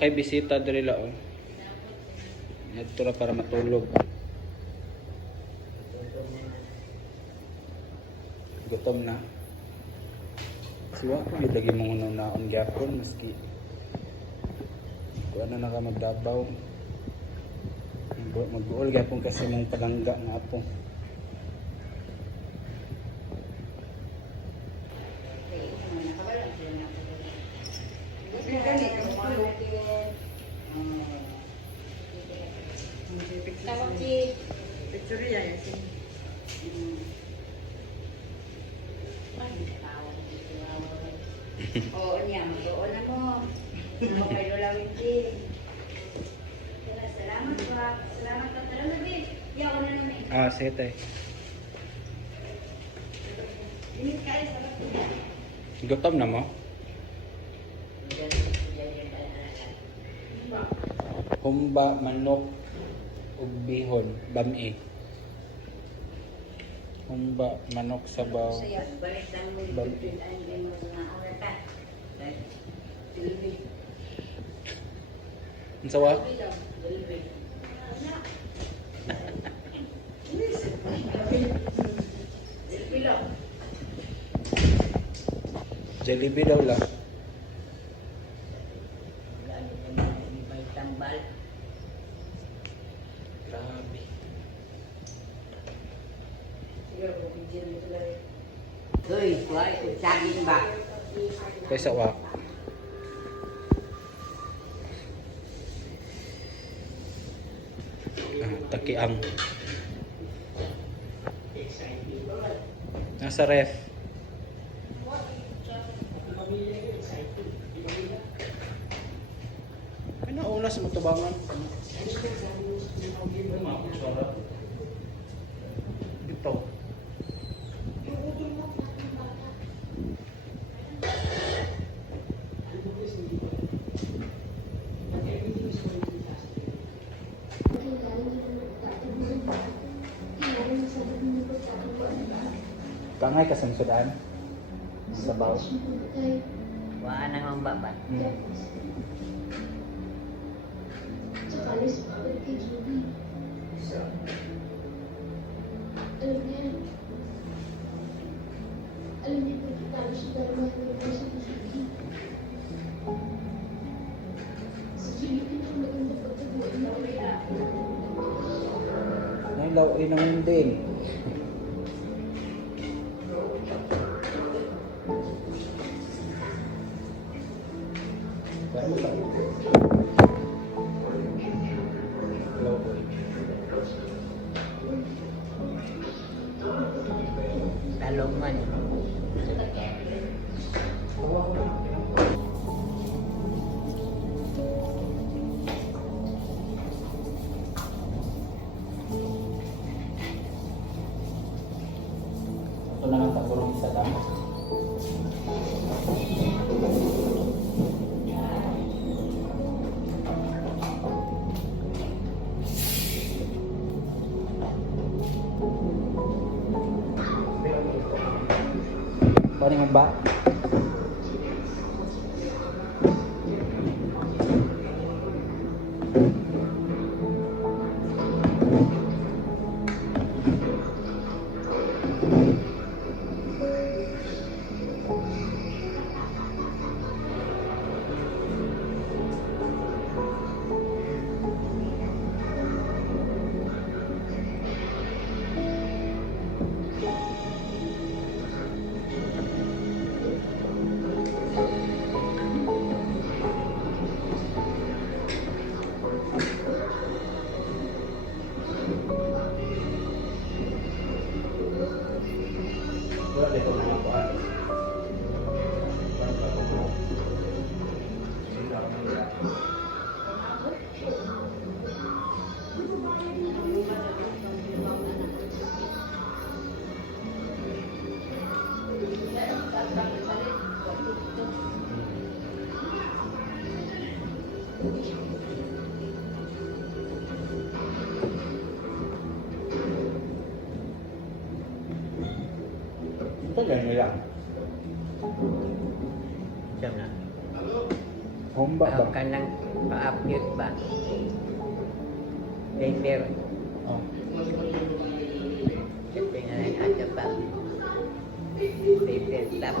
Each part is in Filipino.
kay bisita diri la oh. Ito ra para matulog. Gutom na. Siwa ko yung lagi mong unaon gyapon maski kung ano na ka magdabaw. Mag-uol gyapon kasi mong palangga nga po. Tawag si Victoria ya si. Oo niya, mag-uol na mo. Mga lulawin din. Salamat po. Salamat ka. Tara na, babe. Iyaw na namin. Sige tayo. Init kayo sa Gutom na mo? Humba, manok, ug bihon, bami. Humba, manok, sabaw. Balik na mo. Bami. Ang sawa? Jollibee daw lang. Grabe. Uy, kuhay ko saging ba? Kaysa wak. Takiang. Nasa ref. Ano una sa matubangan? Ito. Kangay kasamsudan. Sabaw. Wala nang ang baba. Nailaw ay nang din. Talong man. Ito na lang tagulong isa lang. Paano yung ba? Ito ganyan lang. Siyam na. Humba ba? Kanang Pa-update ba? Paper. Oh. Siyempre nga lang ata pa. Paper tap.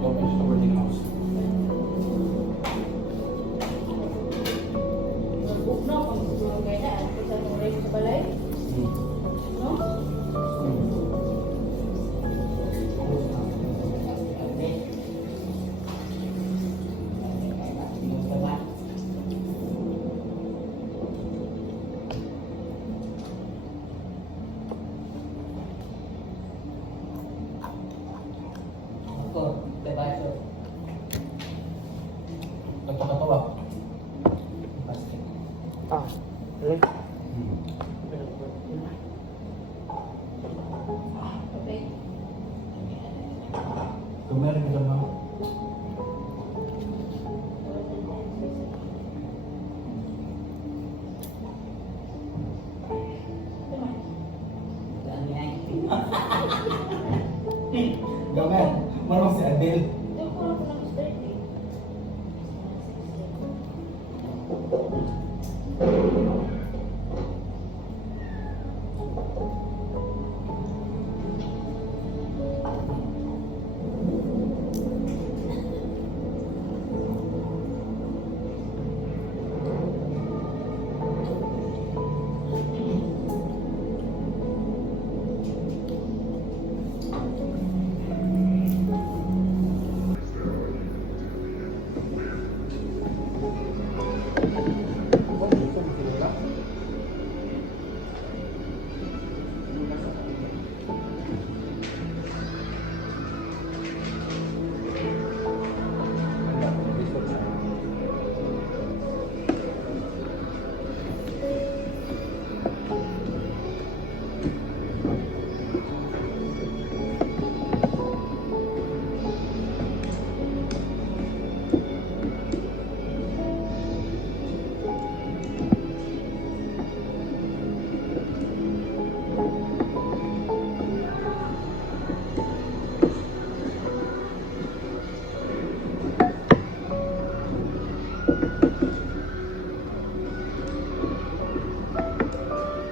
Open sa boarding house. No, kung gusto mo kaya na, ano sa nung sa balay? No? Ako, tabaso. Katawa. Ah, really? Okay. Kumarin ka lang. Saan yan? Gamen, marong si Adele. Ito ko lang lang start eh.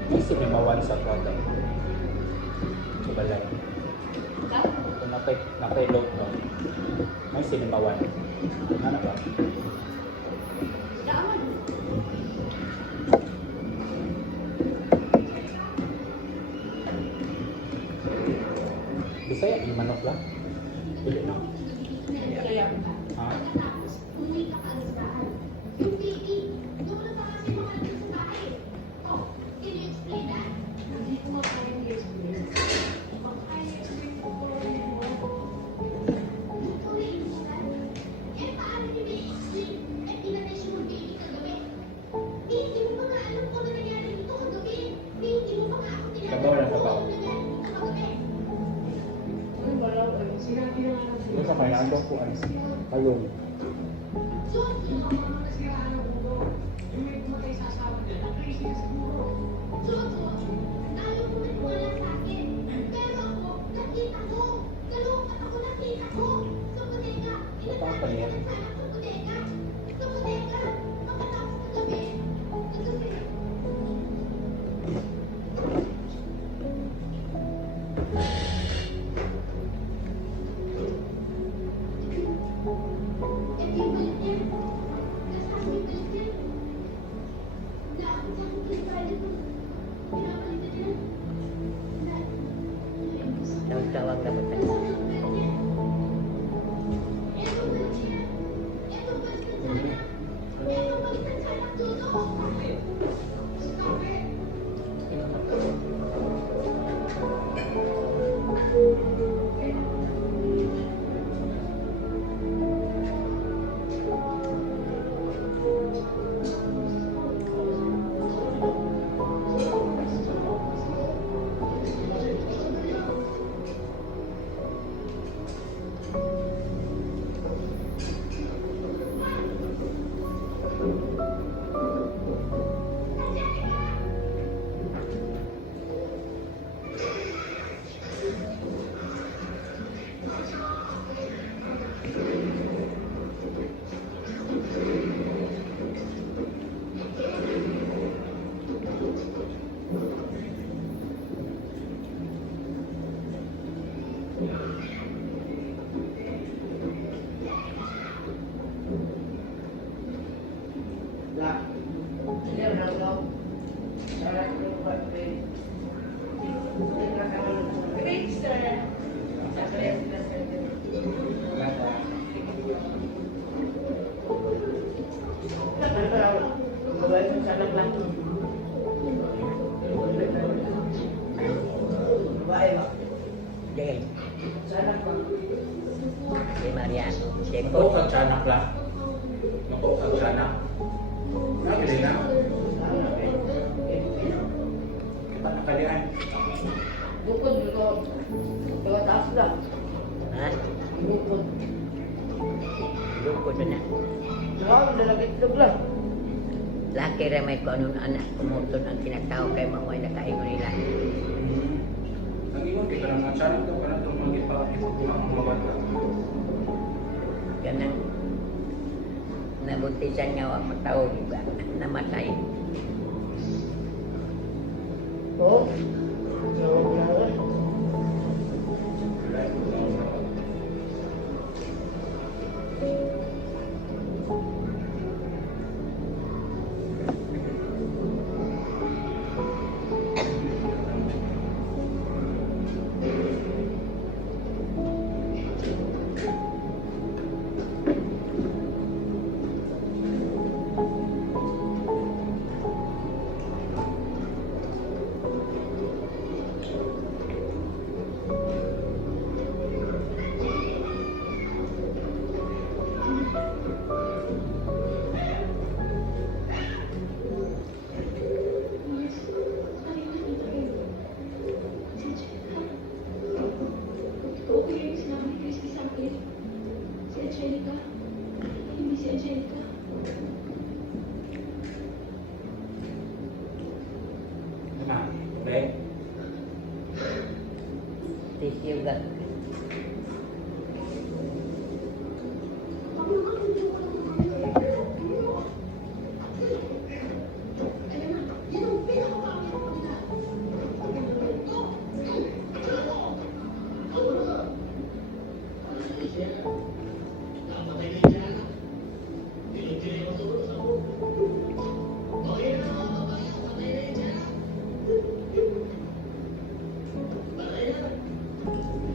May sinimawan sa kwarto. Sa balay. Kung napay-load mo, may sinimawan. Ano ba? Daaman. Bisaya, yung manok lang. Pili na. Kaya. Ha? Kabaw lang kabaw. Yung sa kaya, ano po ay ayun. Ito ang paniyan. anak lang. Dahil. Si Mariano. Si Mako kang tiyanak lang. Mako kang tiyanak. Nabili na. Kita nakalian. Bukod ko. Tawa taas lang. Ha? Bukod. Lungkot na. Dalagit itlog lang. Laki rin may kung anong anak kumutun ang tinatawag kay mamoy na kaingon nila. Ang ingon kita ng mga tiyanak daw ka na itong mga ipagpulang mga bata. Ganang nabuntisan niya ang matawag iba. Namatay. Oo. Dalawang lang. Nah, baik. Tissue ga.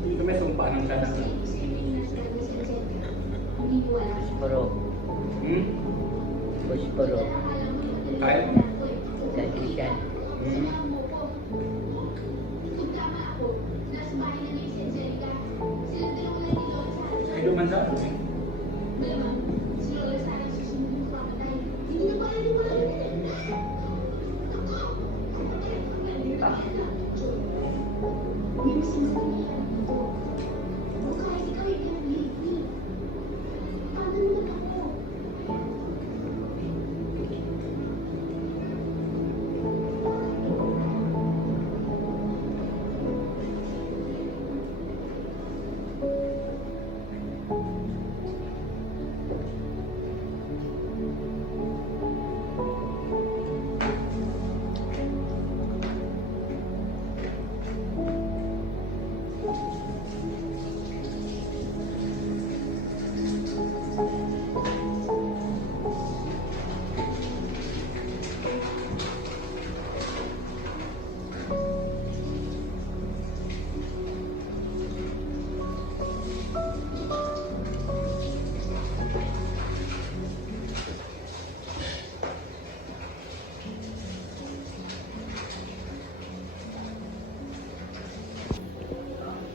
Hindi kami sumpa ng tiyanak lang. Pusporo. Hmm? Pusporo. Kaya? Kadlisan. Hmm? Ay, duman sa ano eh.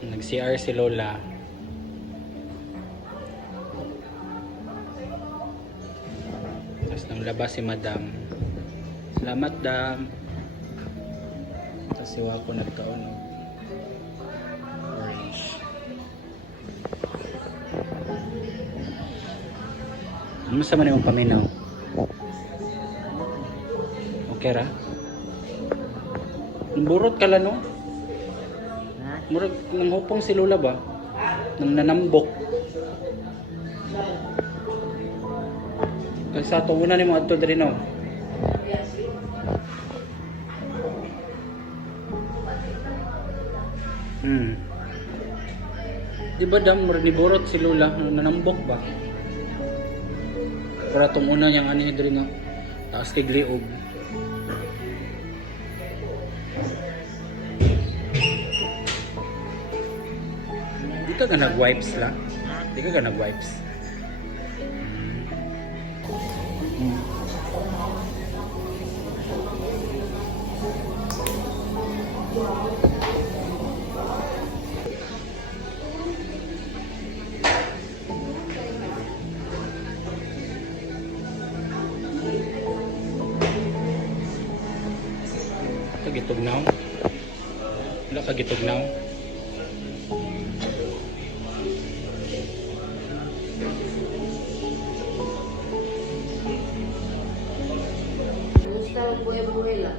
Nag-CR si Lola. Tapos nang labas si Madam. Salamat, Dam. Tapos siwa ko nagkaon ng orange. Ano sa man yung paminaw? Okay ra? Burot ka lang, no? Ha? Murag nang hupong si Lola ba? Nang nanambok. Kag sa to una ni mo adto diri no. Di ba dam murag ni burot si Lola nanambok ba? Para tong una yang ani diri nga taas kay gliog. Di ka nag-wipes la? Di ka nag-wipes? gitugnaw? Wala ka gitugnaw? Gusto ang buhay-buhay lang.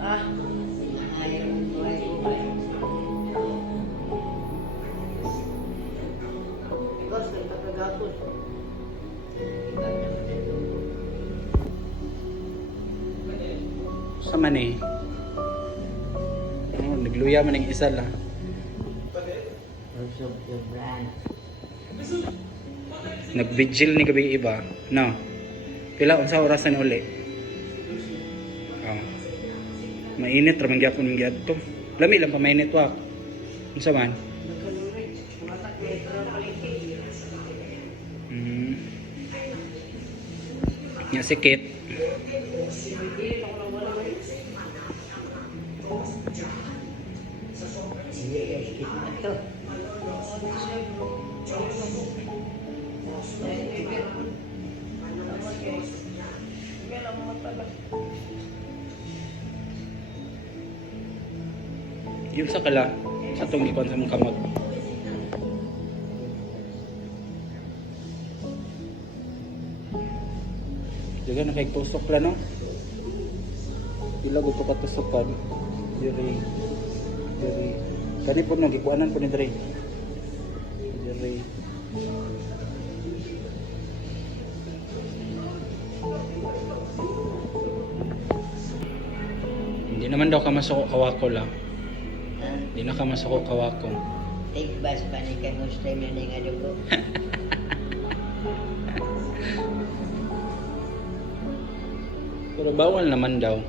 Ah, ayaw ang buhay-buhay. Ikaw, sa ikapagapon. Sa man eh. Oh, nagluya man ng isa lang. Rusog yung brand. Nag-vigil ni gabi iba. No. Pila unsa orasan uli? Oh. Mainit ra man gyapon ng giadto. Lami lang pa mainit wa. Unsa man? Nya sikit. Yung sa kala, sa tong ikon sa mong kamot. Diga na kay tusok la no? Pila ko to katusokan. Diri. Kani po no gikuanan po ni diri. Diri. Hindi naman daw ka masuko kawako lang. Hindi na ka masuko kawako. Tigbas pa ni kay Muslim na nga dugo. Pero bawal naman daw.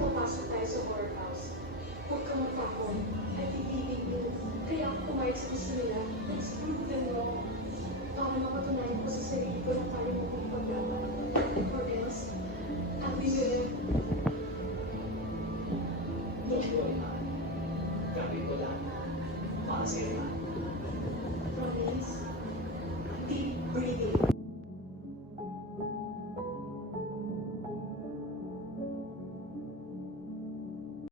Papasok tayo sa horror house. Huwag kang matakot. At ibigin mo. Kaya ako kumayag sa gusto nila. Nag-screwin mo ako. Para mapatunayan ko sa sarili ko na kaya mo kong paglaban. Or else, I'll be good. Don't worry, man. Gagawin ko lang. Para sa'yo, man. Promise. Deep breathing.